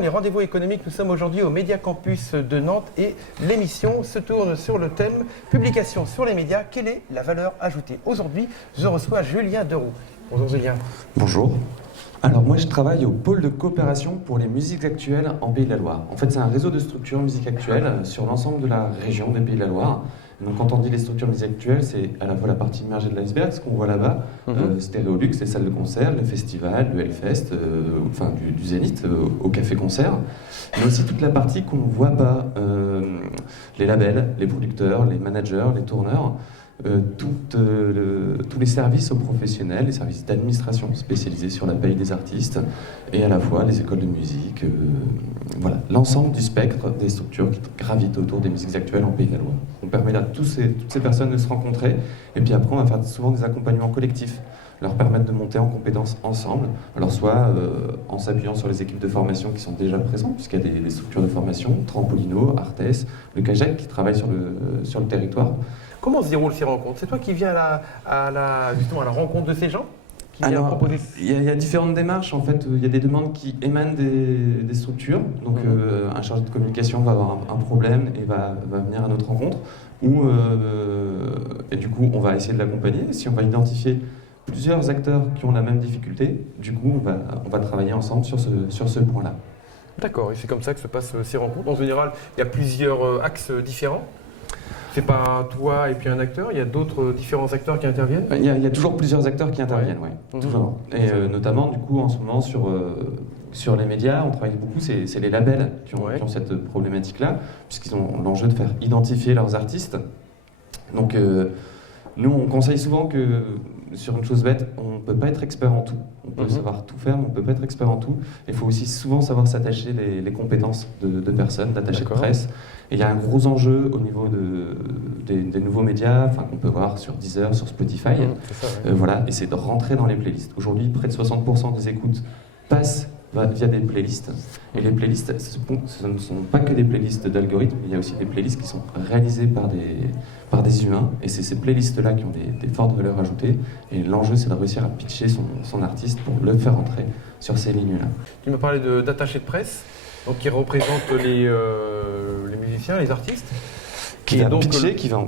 Les rendez-vous économiques, nous sommes aujourd'hui au Média Campus de Nantes et l'émission se tourne sur le thème publication sur les médias, quelle est la valeur ajoutée? Aujourd'hui, je reçois Julien Deroux. Bonjour Julien. Bonjour. Alors moi je travaille au pôle de coopération pour les musiques actuelles en Pays de la Loire. En fait c'est un réseau de structures musique actuelle sur l'ensemble de la région des Pays de la Loire. Donc quand on dit les structures musique actuelles, c'est à la fois la partie immergée de l'iceberg, ce qu'on voit là-bas, Stéréolux, les salles de concert, le festival, le Hellfest, enfin du Zénith au café-concert, mais aussi toute la partie qu'on ne voit pas, les labels, les producteurs, les managers, les tourneurs, tous les services aux professionnels, les services d'administration spécialisés sur la paye des artistes, et à la fois les écoles de musique, voilà, l'ensemble du spectre des structures qui gravitent autour des musiques actuelles en Pays de la Loire. On permet à toutes ces personnes de se rencontrer, et puis après on va faire souvent des accompagnements collectifs, leur permettre de monter en compétences ensemble, alors soit en s'appuyant sur les équipes de formation qui sont déjà présentes, puisqu'il y a des structures de formation, Trampolino, Artes, le CAGEC qui travaille sur le territoire. Comment se déroulent ces rencontres? C'est toi qui viens justement à la rencontre de ces gens? Alors, il y a différentes démarches. En fait, il y a des demandes qui émanent des structures. Donc, un chargé de communication va avoir un problème et va venir à notre rencontre. Et du coup, on va essayer de l'accompagner. Si on va identifier plusieurs acteurs qui ont la même difficulté, du coup, on va travailler ensemble sur ce point-là. D'accord, et c'est comme ça que se passent ces rencontres. En général, il y a plusieurs axes différents. C'est pas toi et puis un acteur, il y a d'autres différents acteurs qui interviennent? Il y a toujours plusieurs acteurs qui interviennent, oui. Toujours. Et notamment, du coup, en ce moment, sur les médias, on travaille beaucoup, c'est les labels qui ont cette problématique-là, puisqu'ils ont l'enjeu de faire identifier leurs artistes. Donc, nous, on conseille souvent que, sur une chose bête, on ne peut pas être expert en tout. On peut savoir tout faire, mais on ne peut pas être expert en tout. Il faut aussi souvent savoir s'attacher les compétences de personnes, d'attachés de presse. Et il y a un gros enjeu au niveau des nouveaux médias, qu'on peut voir sur Deezer, sur Spotify. Voilà, et c'est de rentrer dans les playlists. Aujourd'hui, près de 60% des écoutes passent via des playlists. Et les playlists, ce ne sont pas que des playlists d'algorithmes, il y a aussi des playlists qui sont réalisées par des humains. Et c'est ces playlists-là qui ont des fortes valeurs ajoutées. Et l'enjeu, c'est de réussir à pitcher son artiste pour le faire entrer sur ces lignes-là. Tu m'as parlé d'attachés de presse, donc qui représentent les musiciens, les artistes. Qui vont pitcher, qui vont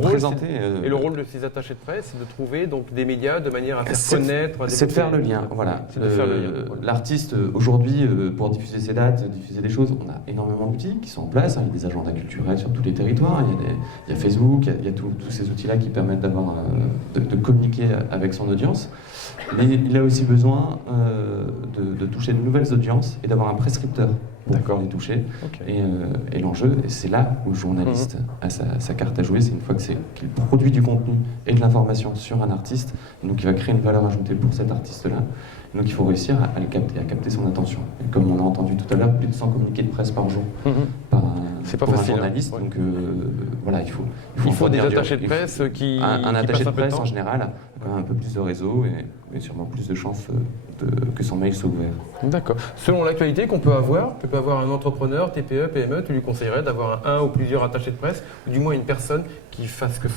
présenter. Et le rôle de ces attachés de presse, c'est de trouver donc, des médias de manière à faire connaître. C'est de faire le lien, voilà. L'artiste, aujourd'hui, pour diffuser ses dates, diffuser des choses, on a énormément d'outils qui sont en place. Il y a des agendas culturels sur tous les territoires, il y a Facebook, il y a tous ces outils-là qui permettent de communiquer avec son audience. Mais il a aussi besoin de toucher de nouvelles audiences et d'avoir un prescripteur pour les toucher. Et l'enjeu, c'est là où le journaliste a sa carte à jouer, c'est une fois qu'il produit du contenu et de l'information sur un artiste, donc il va créer une valeur ajoutée pour cet artiste-là. Donc il faut réussir à le capter, à capter son attention. Et comme on a entendu tout à l'heure, plus de 100 communiqués de presse par jour pour un journaliste. Donc voilà, il faut des attachés de presse qui un attaché de presse en général a quand même un peu plus de réseau et sûrement plus de chances que son mail soit ouvert. D'accord. Selon l'actualité qu'on peut avoir, un entrepreneur, TPE, PME, tu lui conseillerais d'avoir un ou plusieurs attachés de presse, ou du moins une personne qui fasse que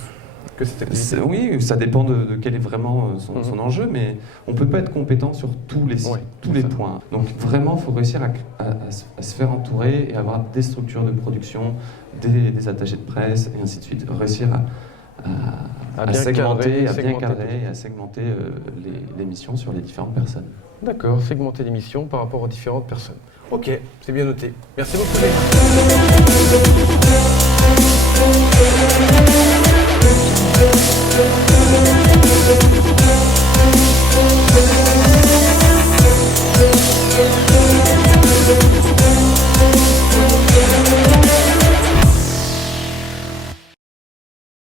cette activité? Oui, ça dépend de quel est vraiment son enjeu, mais on ne peut pas être compétent sur tous les points. Donc vraiment, il faut réussir à se faire entourer et avoir des structures de production, des attachés de presse, et ainsi de suite. Réussir à segmenter, à bien cadrer et à segmenter les missions sur les différentes personnes. D'accord, segmenter les missions par rapport aux différentes personnes. Ok, c'est bien noté. Merci beaucoup.